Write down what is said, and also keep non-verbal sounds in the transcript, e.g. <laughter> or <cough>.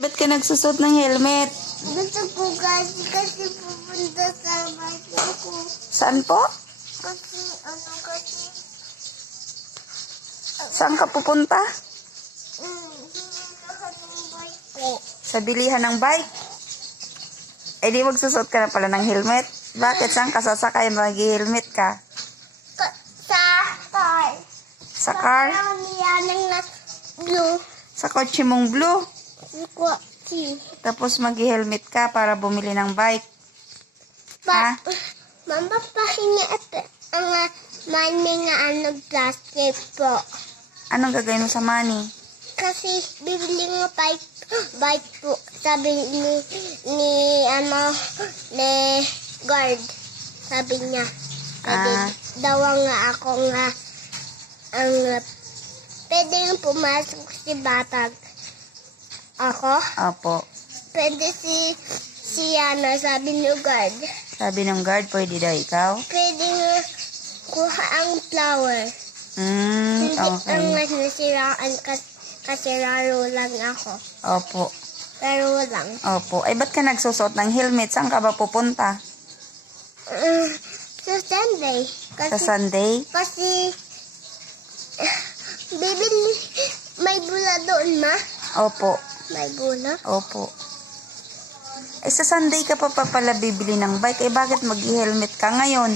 Ba't ka nagsusot ng helmet? Gusto ko kasi kasi pupunta sa bayo ko. Saan po? Kasi ano kasi, Saan ka pupunta? mm, hinilahan ng bike ko. Sa bilihan ng bike? Eh di magsusot ka na pala ng helmet. Bakit saan ka sasakay mag-helmet ka? Ka- sa car. Sa car? Parang ng blue. Sa kotse mong blue? Tapos mag-helmet ka para bumili ng bike. Ha? Pa, mama pahinga at ang uh, mami nga ano plastic po. Anong gagawin mo sa money? Kasi bibili mo bike, bike po. Sabi ni, ni ano, ni guard. Sabi niya. Sabi Ah. daw nga ako nga ang pwede nga pumasok si Batag. Ako? Opo. Pwede si si Yana, sabi ni guard. Sabi ng guard, pwede daw ikaw? Pwede nga kuha ang flower. Hmm, Hindi ang okay. nasiraan kasi, kasi laro lang ako. Opo. Laro lang. Opo. Ay, ba't ka nagsusot ng helmet? Saan ka ba pupunta? Uh, sa Sunday. Sa Kasi, Sunday? kasi, <laughs> bibili, may bula doon, ma? Opo. May bula? Opo. Eh, sa Sunday ka pa pa pala bibili ng bike. Eh, bakit mag-helmet ka ngayon?